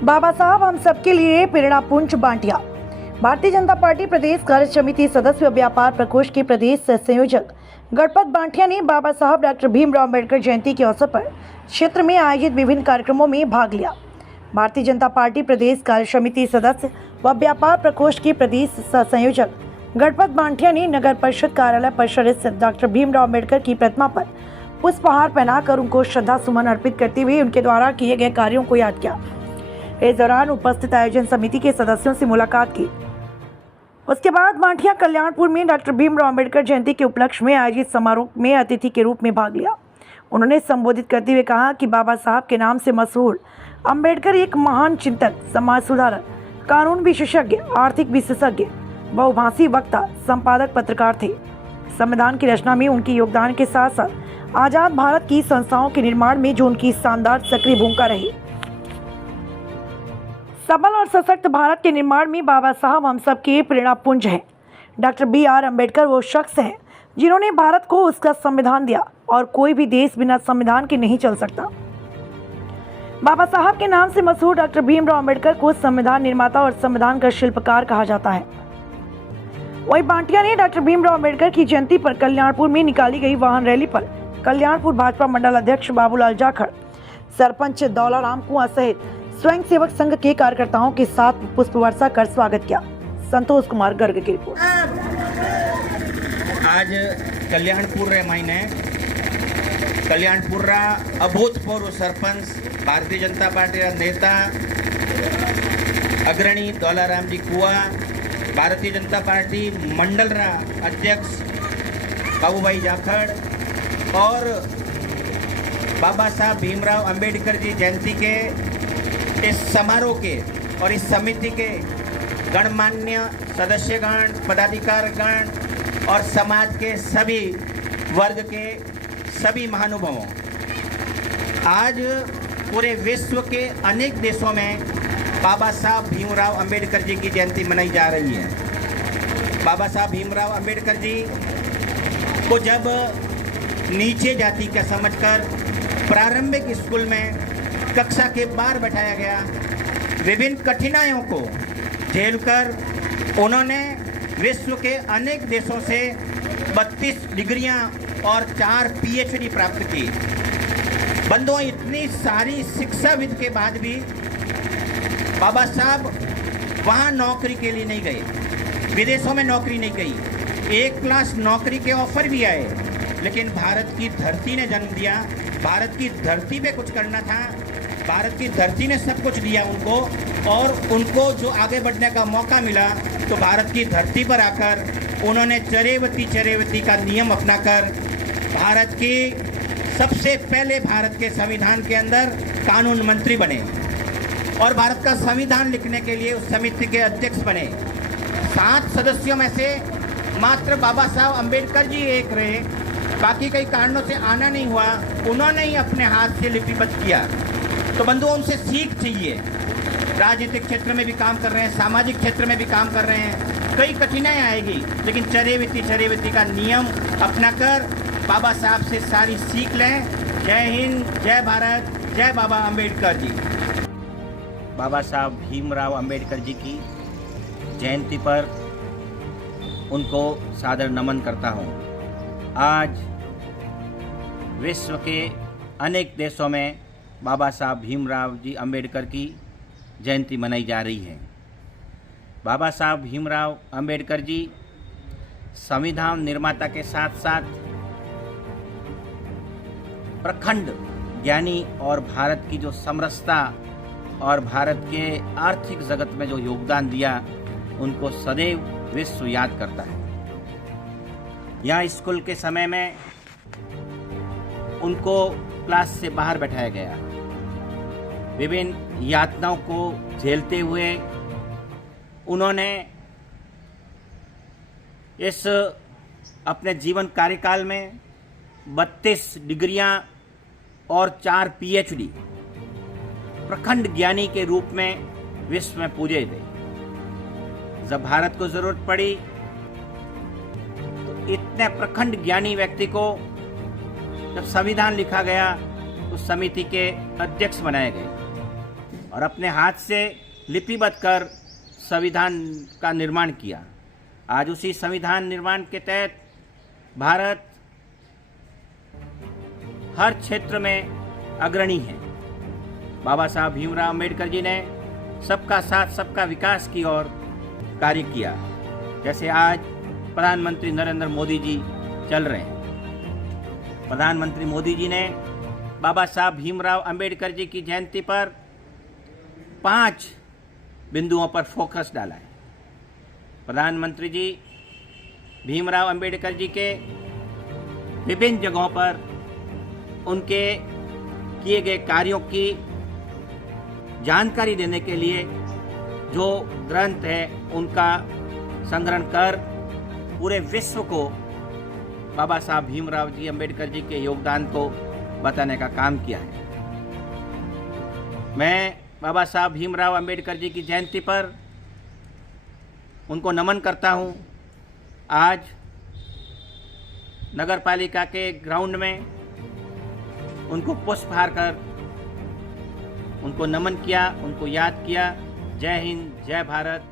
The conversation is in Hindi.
बाबा साहब हम सबके लिए प्रेरणा पुंज बांटिया। भारतीय जनता पार्टी प्रदेश कार्य समिति सदस्य व्यापार प्रकोष्ठ के प्रदेश संयोजक गणपत बांटिया ने बाबा साहब डॉक्टर भीमराव अम्बेडकर जयंती के अवसर पर क्षेत्र में आयोजित विभिन्न कार्यक्रमों में भाग लिया। भारतीय जनता पार्टी प्रदेश कार्य समिति सदस्य व व्यापार प्रकोष्ठ के प्रदेश संयोजक गणपत बांटिया ने नगर परिषद कार्यालय परिसर स्थित डॉक्टर भीमराव अम्बेडकर की प्रतिमा पर पुष्पहार पहनाकर उनको श्रद्धा सुमन अर्पित करते हुए उनके द्वारा किए गए कार्यों को याद किया। इस दौरान उपस्थित आयोजन समिति के सदस्यों से मुलाकात की। उसके बाद बांटिया कल्याणपुर में डॉक्टर भीमराव अम्बेडकर जयंती के उपलक्ष्य में आयोजित समारोह में अतिथि के रूप में भाग लिया। उन्होंने संबोधित करते हुए कहा कि बाबा साहब के नाम से मशहूर अम्बेडकर एक महान चिंतक, समाज सुधारक, कानून विशेषज्ञ, आर्थिक विशेषज्ञ, बहुभाषी वक्ता, संपादक, पत्रकार थे। संविधान की रचना में उनके योगदान के साथ साथ आजाद भारत की संस्थाओं के निर्माण में जो उनकी शानदार सक्रिय भूमिका रही। सबल और सशक्त भारत के निर्माण में बाबा साहब हम सबके प्रेरणा पुंज हैं। डॉक्टर BR अम्बेडकर वो शख्स हैं जिन्होंने भारत को उसका संविधान दिया और कोई भी देश बिना संविधान के नहीं चल सकता। बाबा साहब के नाम से मशहूर डॉक्टर भीमराव अम्बेडकर को संविधान निर्माता और संविधान का शिल्पकार कहा जाता है। वहीं बांटिया ने डॉक्टर भीमराव अम्बेडकर की जयंती पर कल्याणपुर में निकाली गई वाहन रैली पर कल्याणपुर भाजपा मंडल अध्यक्ष बाबूलाल जाखड़, सरपंच दौलाराम कुआं सहित स्वयं सेवक संघ के कार्यकर्ताओं के साथ पुष्प वर्षा कर स्वागत किया। संतोष कुमार गर्ग की रिपोर्ट। आज कल्याणपुर महीने कल्याणपुर अभूतपूर्व सरपंच भारतीय जनता पार्टी नेता अग्रणी दौलाराम जी कुआ, भारतीय जनता पार्टी मंडल अध्यक्ष बाबूभाई जाखड़ और बाबा साहब भीमराव अम्बेडकर जी जयंती के इस समारोह के और इस समिति के गणमान्य सदस्यगण, पदाधिकारगण और समाज के सभी वर्ग के सभी महानुभावों, आज पूरे विश्व के अनेक देशों में बाबा साहब भीमराव अम्बेडकर जी की जयंती मनाई जा रही है। बाबा साहब भीमराव अम्बेडकर जी को जब नीचे जाति का समझकर प्रारंभिक स्कूल में कक्षा के बाहर बैठाया गया, विभिन्न कठिनाइयों को झेलकर उन्होंने विश्व के अनेक देशों से 32 डिग्रियां और 4 PhD प्राप्त की। बंधुओं, इतनी सारी शिक्षाविद के बाद भी बाबा साहब वहाँ नौकरी के लिए नहीं गए, विदेशों में नौकरी नहीं गई। एक क्लास नौकरी के ऑफर भी आए, लेकिन भारत की धरती ने जन्म दिया। भारत की धरती पे कुछ करना था, भारत की धरती ने सब कुछ दिया उनको, और उनको जो आगे बढ़ने का मौका मिला तो भारत की धरती पर आकर उन्होंने चरेवती का नियम अपनाकर भारत की सबसे पहले भारत के संविधान के अंदर कानून मंत्री बने और भारत का संविधान लिखने के लिए उस समिति के अध्यक्ष बने। 7 सदस्यों में से मात्र बाबा साहब अम्बेडकर जी एक रहे, बाकी कई कारणों से आना नहीं हुआ, उन्होंने ही अपने हाथ से लिपिबद्ध किया। तो बंधुओं, उनसे सीख चाहिए। राजनीतिक क्षेत्र में भी काम कर रहे हैं, सामाजिक क्षेत्र में भी काम कर रहे हैं, कई कठिनाइयाँ आएगी, लेकिन चरेवती का नियम अपनाकर बाबा साहब से सारी सीख लें। जय हिंद, जय भारत, जय बाबा अम्बेडकर जी। बाबा साहब भीमराव अम्बेडकर जी की जयंती पर उनको सादर नमन करता हूँ। आज विश्व के अनेक देशों में बाबा साहब भीमराव जी अम्बेडकर की जयंती मनाई जा रही है। बाबा साहब भीमराव अम्बेडकर जी संविधान निर्माता के साथ साथ प्रखंड ज्ञानी और भारत की जो समरसता और भारत के आर्थिक जगत में जो योगदान दिया, उनको सदैव विश्व याद करता है। यहाँ स्कूल के समय में उनको क्लास से बाहर बैठाया गया, विभिन्न यातनाओं को झेलते हुए उन्होंने इस अपने जीवन कार्यकाल में 32 डिग्रियां और 4 PhD प्रखंड ज्ञानी के रूप में विश्व में पूजे थे। जब भारत को जरूरत पड़ी तो इतने प्रखंड ज्ञानी व्यक्ति को जब संविधान लिखा गया तो समिति के अध्यक्ष बनाए गए और अपने हाथ से लिपिबद्ध कर संविधान का निर्माण किया। आज उसी संविधान निर्माण के तहत भारत हर क्षेत्र में अग्रणी है। बाबा साहब भीमराव अम्बेडकर जी ने सबका साथ सबका विकास की ओर कार्य किया। जैसे आज प्रधानमंत्री नरेंद्र मोदी जी चल रहे हैं। प्रधानमंत्री मोदी जी ने बाबा साहब भीमराव अम्बेडकर जी की जयंती पर 5 बिंदुओं पर फोकस डाला है। प्रधानमंत्री जी भीमराव अम्बेडकर जी के विभिन्न जगहों पर उनके किए गए कार्यों की जानकारी देने के लिए जो ग्रंथ है उनका संग्रहण कर पूरे विश्व को बाबा साहब भीमराव जी अम्बेडकर जी के योगदान को बताने का काम किया है। मैं बाबा साहब भीमराव अम्बेडकर जी की जयंती पर उनको नमन करता हूँ। आज नगर पालिका के ग्राउंड में उनको पुष्पहार कर उनको नमन किया, उनको याद किया। जय हिंद, जय भारत।